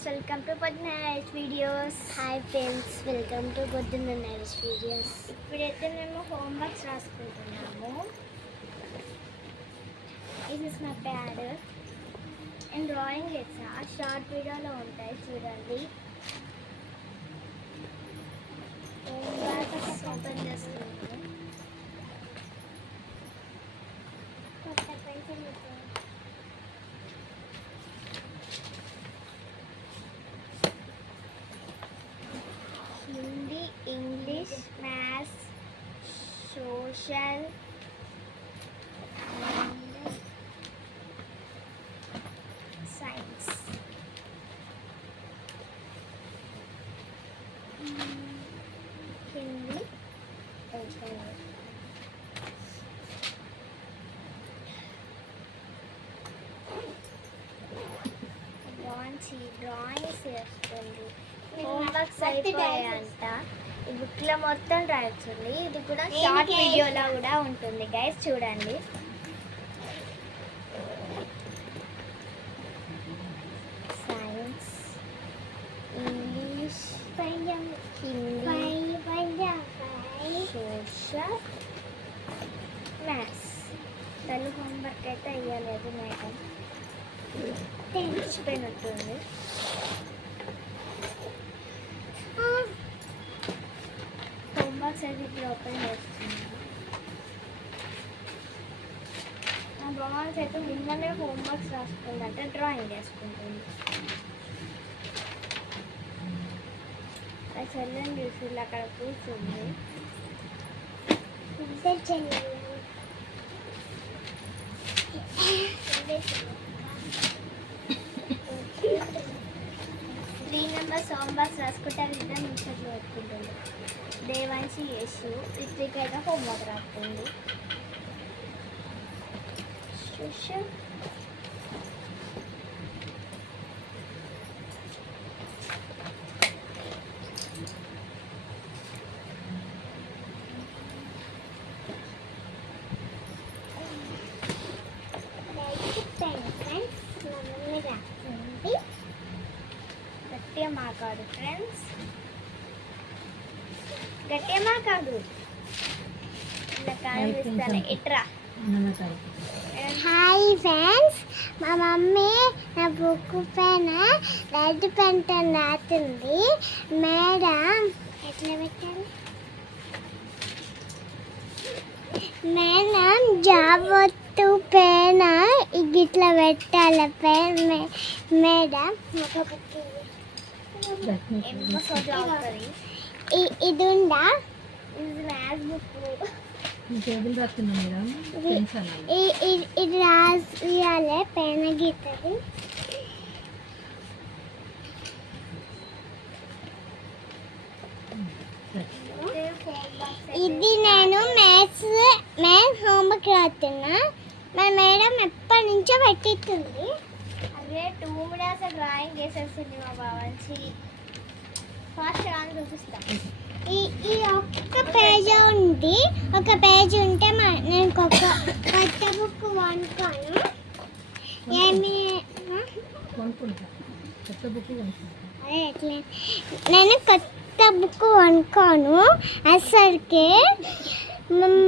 guys, welcome to Podna Narrative Videos. Hi friends, welcome to Podna Narrative Videos. ఇప్పుడైతే మేము homeworks రాసుకుంటున్నాము. This is my pad. And drawing చేసా short వీడియోలో ఉంటాయి చూడండి. హోంవర్క్స్ ఓపెన్ చేస్తున్నాను. Hindi, English, maths, social, science. Hindi drawings చేస్తుంది. Homeworks అయిపోయాయంట. ఈ బుక్లో మొత్తం రాయొచ్చుంది. ఇది కూడా షార్ట్ వీడియోలో కూడా ఉంటుంది గైస్, చూడండి. Science, English, Hindi, social, maths. Telugu homework అయితే అయ్యలేదు మేడం, మర్చిపోయినట్టుంది. హోంవర్క్స్ అయితే ఇప్పుడు ఓపెన్ చేస్తున్నాను. నా డ్రాయింగ్స్ అయితే నిన్ననే హోంవర్క్స్ రాసుకుందంటే డ్రాయింగ్ చేసుకుంటుంది. ఆ చెల్లెని చూసి అక్కడ కూర్చుంది. త్రీ మెంబర్స్ హోంవర్క్స్ రాసుకుంటారు. ఇద్దరు ముచ్చట్లు పెట్టుకుంటుంది. దేవాంశి, యేసు, రిత్విక్ అయితే హోంవర్క్ రాస్తుంది. గట్టిగా మాట్లాడు ఫ్రెండ్స్, గట్టిగా మాట్లాడు. ఇట్రా. హాయ్ ఫ్రెండ్స్, మా మమ్మీ నా బుక్ పైన రెడ్ పెన్తో రాస్తుంది. మేడం ఎట్లా పెట్టాలి? మేడం జాబొత్తు పైన ఇట్లా పెట్టాలి. పెన్ మేడం ఇది ఉందా? ఇది మ్యాథ్స్ బుక్. ఇది రాయాలి పెన్ గీతది. ఇది నేను మ్యాథ్స్ హోంవర్క్ రాస్తున్నా. మా మేడం ఎప్పటి నుంచో పెట్టిస్తుంది. అదే 2 minutes డ్రాయింగ్ చేసేస్తుంది మా బావంచి. ఫాస్ట్ రాని చూపిస్తా. ఈ ఒక్క పేజ్ ఉంది. ఒక పేజ్ ఉంటే నేను కొత్త బుక్ కొనుక్కోను. ఏమి అదే ఎట్లా నేను కొత్త బుక్ కొనుక్కోను. అసలుకి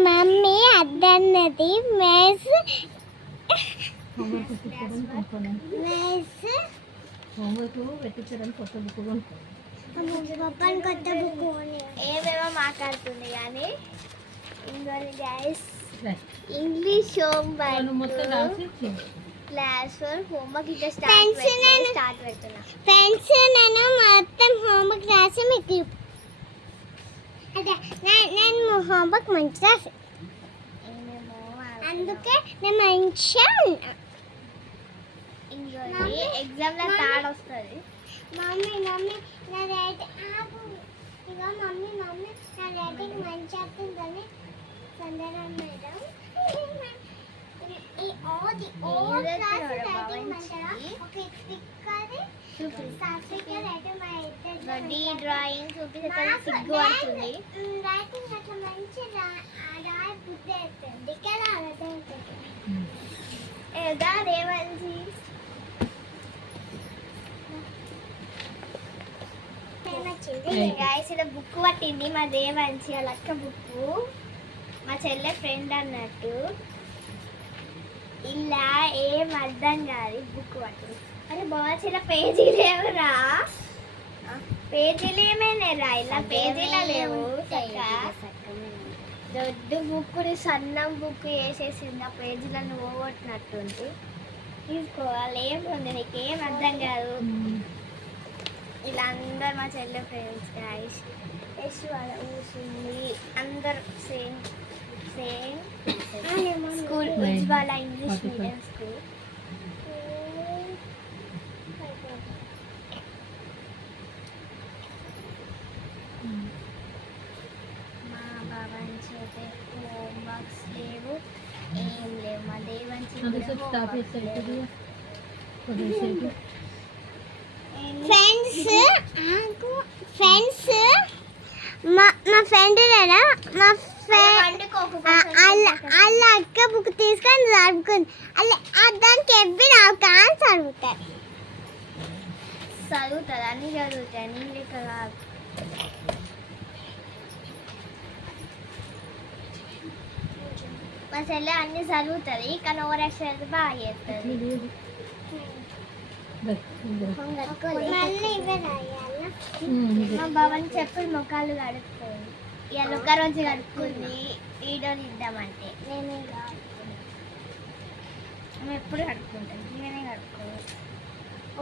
మమ్మీ అద్దన్నది మ్యాథ్స్ కొత్త బుక్ ఏమేమో మాట్లాడుతుంది కానీ guys. English homework, class 4 homework ఇంకా స్టార్ట్ పెడుతున్నా. ఫ్రెండ్స్ నేను మొత్తం హోంవర్క్ రాసి మీకు అదే నేను హోంవర్క్ మంచిగా రాసి, అందుకే నేను మంచిగా ఉన్నా. ఎగ్జామ్లో థర్డ్ వస్తుంది. మమ్మీ నా రైట్ ఆగు. ఇక మమ్మీ నా రైటింగ్ మంచి అవుతుందని సందరా మేడం. డ్రాయింగ్ చూపిస్తే సిగ్గు పడుతుంది. రైటింగ్ అట్లా మంచి రాయి బుద్ధి అవుతుంది కదా. ఏదా దేవాల్సి వచ్చింది. గాయస్ ఇలా బుక్ పట్టింది మా దేవంచి వాళ్ళ అక్క బుక్, మా చెల్లె ఫ్రెండ్ అన్నట్టు. ఇలా ఏం అర్థం కాదు బుక్ పట్టింది. అరే బాగా ఇలా పేజీలు లేవురా, పేజీలు ఏమైనా ఇలా పేజీలు లేవు. దొడ్డు బుక్ సన్నం బుక్ వేసేసింది, ఆ పేజీలను పోగొట్టినట్టుంది. తీసుకోవాలి ఏముంది నీకేం అర్థం కాదు. ఇలా అందరు మా చెల్లె ఫ్రెండ్స్ గాయస్, యశ్ వాళ్ళ కూర్చుంది, అందరు same same school, Ujjwala English medium school. మా బాబాంచి అయితే హోమ్ వర్క్స్ లేవు, ఏం లేవు. మా దేవంచి ఫ్రెండ్స్ మా ఫ్రెండ్ లేదా మా వాళ్ళ అక్క బుక్ తీసుకొని చదువుకుంది. దానికి ఎవ్వి నాకు కానీ చదువుతారు. చదువుతుంది, అన్ని చదువుతాయి, నీ లెక్క కాదు. మా చెల్లె అన్ని చదువుతుంది, కానీ ఓవర్ యాక్షన్ బాగా చేస్తుంది. మళ్ళీ ఇవే రాయాలా? మా బాబాని చెప్పులు మొక్కలు కడుక్కోండి, ఇవాళ ఒక్క రోజు కడుక్కుంది వీడియోలు ఇద్దామంటే. నేనే కాదు, మేము ఎప్పుడు కడుక్కుంటాం, నేనే కడుక్కోవాలి.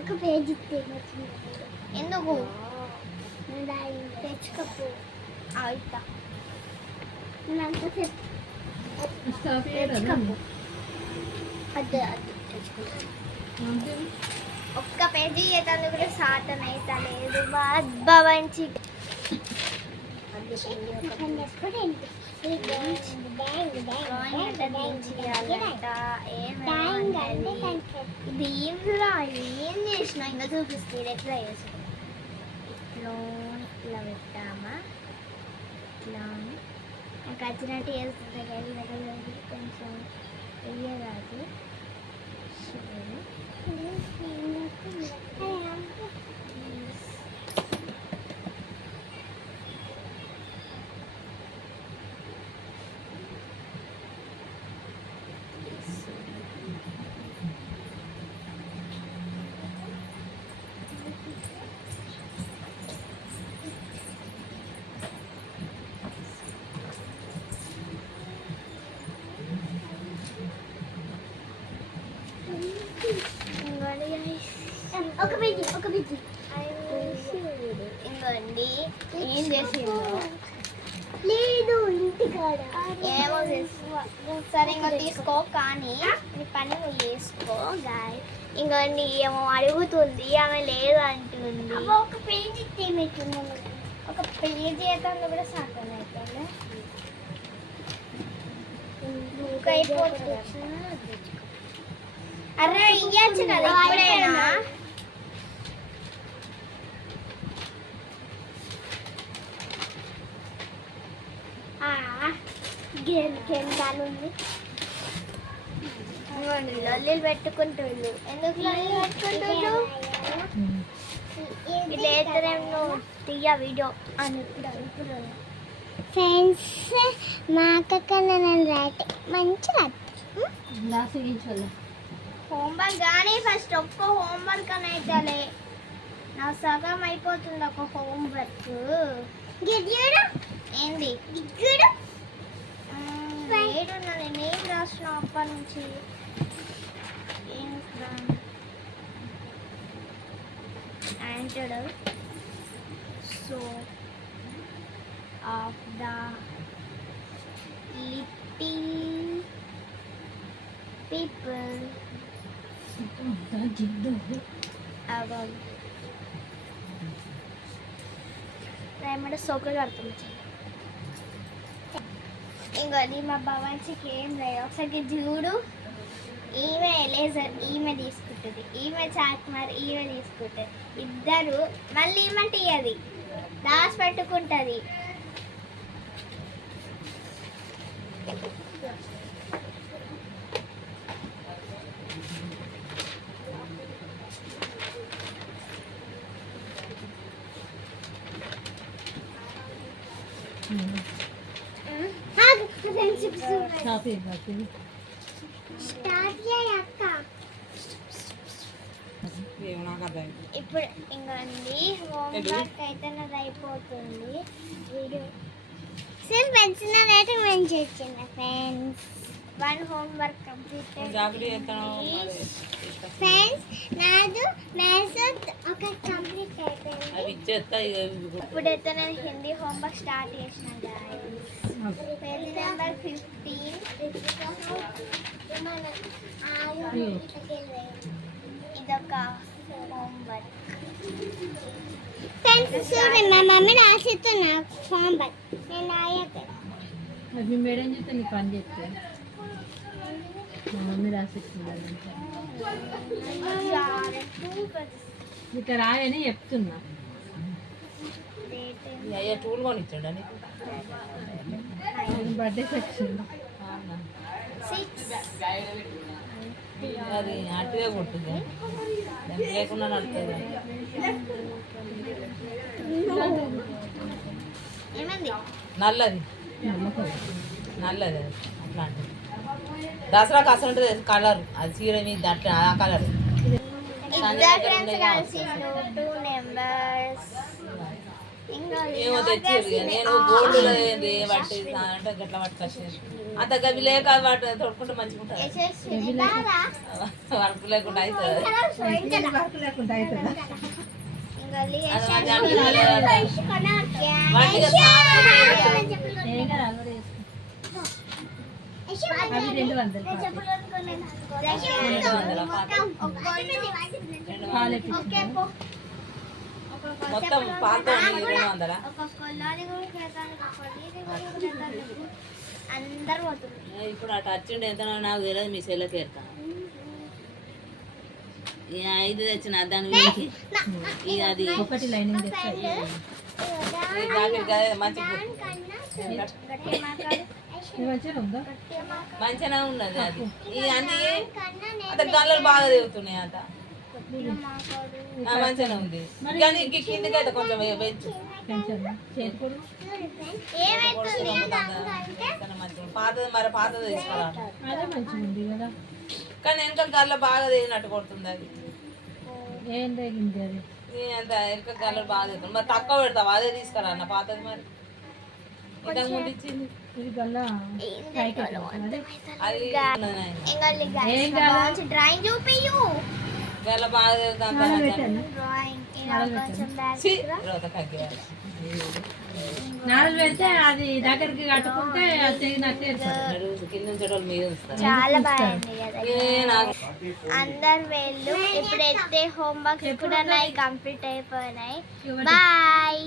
ఒక పేజీ ఎందుకు తెచ్చుకోపో. అవుతా తెచ్చుకోపో. అదే ఒక్క పేజీ అయితే కూడా సాటన్ అయితే లేదు. బాబాంచి దీంట్లో ఏం చేసినా ఇంకా చూపిస్తుంది ఎట్లా చేసిన. ఇట్లా ఇట్లా పెట్టామా, ఇట్లా నాకు వచ్చినట్టు చేస్తుంది కానీ కొంచెం వెయ్యరాదు. ఒక పేజీ ఇంకోండి ఏం చేసిందో లేదు ఇంటికాడ ఏమో సరే ఇంకా తీసుకో, కానీ నీ పని నువ్వు చేసుకో. గాయ ఇంకోండి ఏమో అడుగుతుంది, ఆమె లేదు అంటుంది. ఒక పేజీ తీమెట్టున్నాం. ఒక పేజీ అయితే కూడా సాధన అవుతుంది. బుక్ అయిపోతుంది. అరే ఇయ్యచ్చు కదా ఇప్పుడైనా. లొల్లీలు పెట్టుకుంటుండ్రు. ఎందుకు లొల్లీలు పెట్టుకుంటుండ్రు? ఇట్లా ఎత్తనేమో తీయ వీడియో అని ఇప్పుడు ఫ్రెండ్స్ మా అక్క కన్నా నన్ను రాట మంచి హోంవర్క్ కానీ ఫస్ట్ ఒక్క హోంవర్క్ అని అయితేలే నా సగం అయిపోతుంది. ఒక హోంవర్క్ ఏంది వేడు నేనేం రాసిన అప్పటి నుంచి యాంటోడ్ so of the little people about ఏమంటే సోకులు కడుతుంది. ఇంకోటి మా బాబాంచికి ఏం లేదు. ఒకసారి చూడు, ఈమె ఎలేజర్ ఈమె తీసుకుంటుంది, ఈమె చాక్మార్ ఈమె తీసుకుంటుంది. ఇద్దరు మళ్ళీ ఈమంటే అది దాచి పెట్టుకుంటుంది. కాఫీ కాఫీ స్టార్ట్ చేయక్క ఇప్పుడు ఇంకండి హోంవర్క్ అయితే నాది అయిపోతుంది. వీడియో సార్ పెంచిన రేటు మంచి వచ్చింది ఫ్రెండ్స్. 1 హోంవర్క్ కంప్లీట్ ఫ్రెండ్స్ నాది మ్యాథ్స్ ఒక కంప్లీట్ అయిపోయింది. ఇప్పుడైతే నేను హిందీ హోంవర్క్ స్టార్ట్ చేసిన పేజ్ నెంబర్ 15. ఇదొక హోంవర్క్. ఫ్రెండ్స్ చూడండి మా మమ్మీ రాసిస్తే నాకు హోంవర్క్ నేను రాయట్లేదు. అది మేడం చెప్తే నీ పని చెప్తే మా మమ్మీ రాసిస్తున్నారు ఇక రాయని చెప్తున్నా. టూల్ కొనిచ్చాడు బర్త్డే సెక్షన్ అది అటువే కొట్టింది లేకుండా నడుతుంది. ఏమంది నల్లది నల్లది అది అట్లాంటిది. దసరాకు అసలు ఉంటుంది కలర్, అది చీర మీద అట్లా ఆ కలర్. ఇద్దరు ఫ్రెండ్స్ కలిసి 2 నెంబర్స్ ఏమో తెచ్చారు. నేను గోల్డ్ బట్టి అంటే గట్లా పట్టుకొచ్చాను. అంత గవి లేక వాటి తొడుకుంటే మంచిగా ఉంటుంది. వర్క్ లేకుండా అవుతుంది. అవి 200 మొత్తం పాలతో 200. అందరు పోతుంది. ఇప్పుడు అటు వచ్చిండు ఎంత నాకు తెలియదు, మీ సెల్లకి వెళ్తాను. 5 తెచ్చిన దాని గురించి ఇది అది ఒకటి లైనింగ్ తెచ్చారు. మంచిగా మంచిగా ఉందా? మంచిగానే ఉన్నది. అది ఇది అన్ని అంత గల్లలు బాగా తిరుగుతున్నాయి. అంత మంచిగానే ఉంది. కానీ కిందికి అయితే కొంచెం వెచ్చు పెంచాను చేతి కూడా మంచిగా పాతది మరి పాతది తీసుకోవాలి. అదే మంచిగా ఉంది కదా. కానీ వెనక గల్ల బాగా తిరిగినట్టు కొడుతుంది. అది ఏం తగ్గింది అది అంత వెనక గల్లలు బాగా తిరుగుతుంది. మరి తక్కువ పెడతావు అదే తీసుకురా అన్న పాతది. మరి ఇంతకు ముందు ఇచ్చింది ఇది గల్లా పైకి అది డ్రాయింగ్ చూపియు. గల్ల బాగా తిరుగుతుంది. డ్రాయింగ్ కొంచెం నాలుగు పెడితే అది దగ్గరికి కట్టుకుంటే అది తెగినట్టే కింద ఉంచేటోళ్ళు మీద ఉంచుతారు. చాలా బాగుంది కదా. అందరు వెళ్ళు. ఇప్పుడైతే హోంవర్క్ కూడా కంప్లీట్ అయిపోయినాయి. బాయ్.